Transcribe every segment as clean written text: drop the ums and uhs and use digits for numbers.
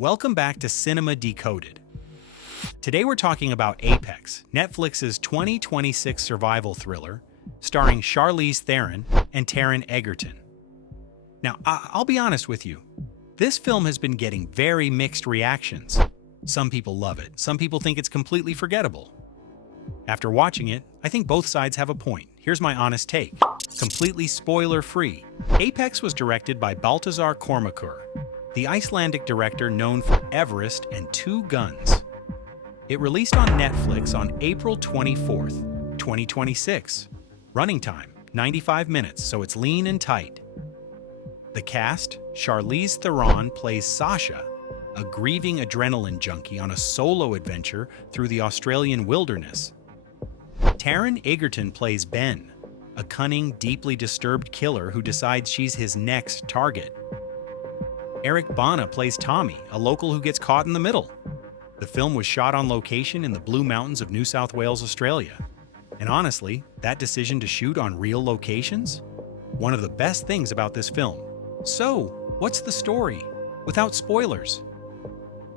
Welcome back to Cinema Decoded. Today we're talking about Apex, Netflix's 2026 survival thriller, starring Charlize Theron and Taron Egerton. Now, I'll be honest with you, this film has been getting very mixed reactions. Some people love it, some people think it's completely forgettable. After watching it, I think both sides have a point. Here's my honest take. Completely spoiler-free. Apex was directed by Baltasar Kormákur, the Icelandic director known for Everest and Two Guns. It released on Netflix on April 24th, 2026. Running time, 95 minutes, so it's lean and tight. The cast: Charlize Theron plays Sasha, a grieving adrenaline junkie on a solo adventure through the Australian wilderness. Taron Egerton plays Ben, a cunning, deeply disturbed killer who decides she's his next target. Eric Bana plays Tommy, a local who gets caught in the middle. The film was shot on location in the Blue Mountains of New South Wales, Australia. And honestly, that decision to shoot on real locations? One of the best things about this film. So, what's the story? Without spoilers.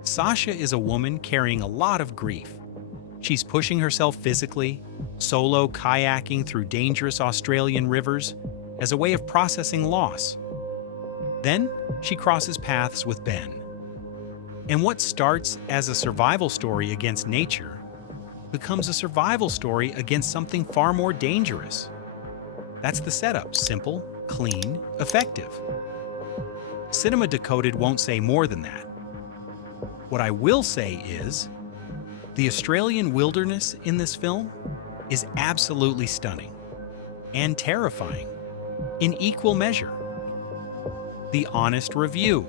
Sasha is a woman carrying a lot of grief. She's pushing herself physically, solo kayaking through dangerous Australian rivers as a way of processing loss. Then, she crosses paths with Ben. And what starts as a survival story against nature becomes a survival story against something far more dangerous. That's the setup: simple, clean, effective. Cinema Decoded won't say more than that. What I will say is, the Australian wilderness in this film is absolutely stunning and terrifying in equal measure. The honest review.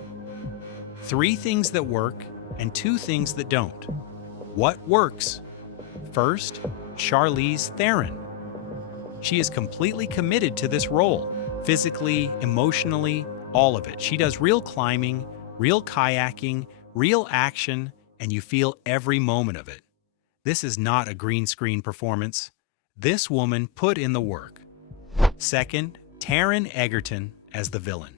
3 things that work and 2 things that don't. What works? First, Charlize Theron. She is completely committed to this role, physically, emotionally, all of it. She does real climbing, real kayaking, real action, and you feel every moment of it. This is not a green screen performance. This woman put in the work. Second, Taron Egerton as the villain.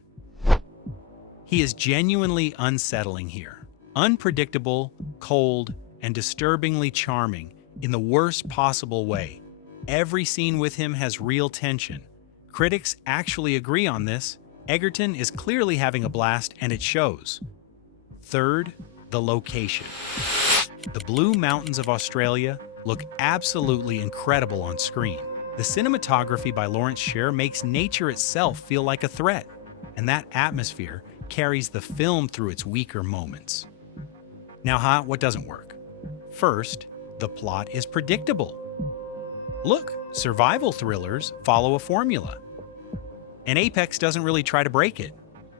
He is genuinely unsettling here. Unpredictable, cold, and disturbingly charming in the worst possible way. Every scene with him has real tension. Critics actually agree on this. Egerton is clearly having a blast, and it shows. Third, the location. The Blue Mountains of Australia look absolutely incredible on screen. The cinematography by Lawrence Sher makes nature itself feel like a threat, and that atmosphere carries the film through its weaker moments. Now, what doesn't work? First, the plot is predictable. Look, survival thrillers follow a formula, and Apex doesn't really try to break it.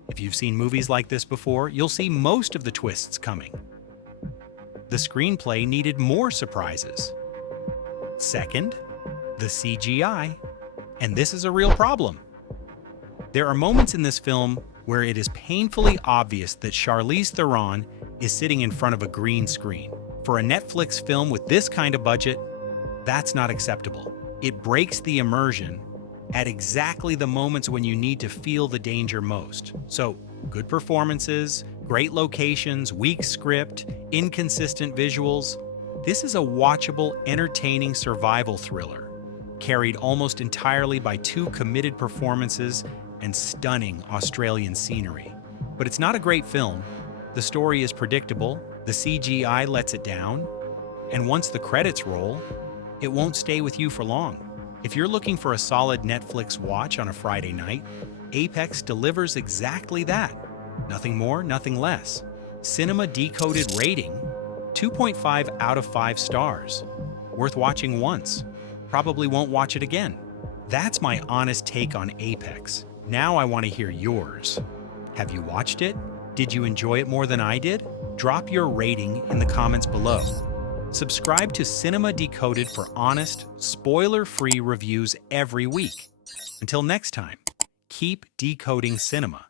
If you've seen movies like this before, you'll see most of the twists coming. The screenplay needed more surprises. Second, the CGI, and this is a real problem. There are moments in this film where it is painfully obvious that Charlize Theron is sitting in front of a green screen. For a Netflix film with this kind of budget, that's not acceptable. It breaks the immersion at exactly the moments when you need to feel the danger most. So, good performances, great locations, weak script, inconsistent visuals. This is a watchable, entertaining survival thriller, carried almost entirely by 2 committed performances and stunning Australian scenery. But it's not a great film. The story is predictable, the CGI lets it down, and once the credits roll, it won't stay with you for long. If you're looking for a solid Netflix watch on a Friday night, Apex delivers exactly that. Nothing more, nothing less. Cinema Decoded rating, 2.5 out of 5 stars. Worth watching once. Probably won't watch it again. That's my honest take on Apex. Now I want to hear yours. Have you watched it? Did you enjoy it more than I did? Drop your rating in the comments below. Subscribe to Cinema Decoded for honest, spoiler-free reviews every week. Until next time, keep decoding cinema.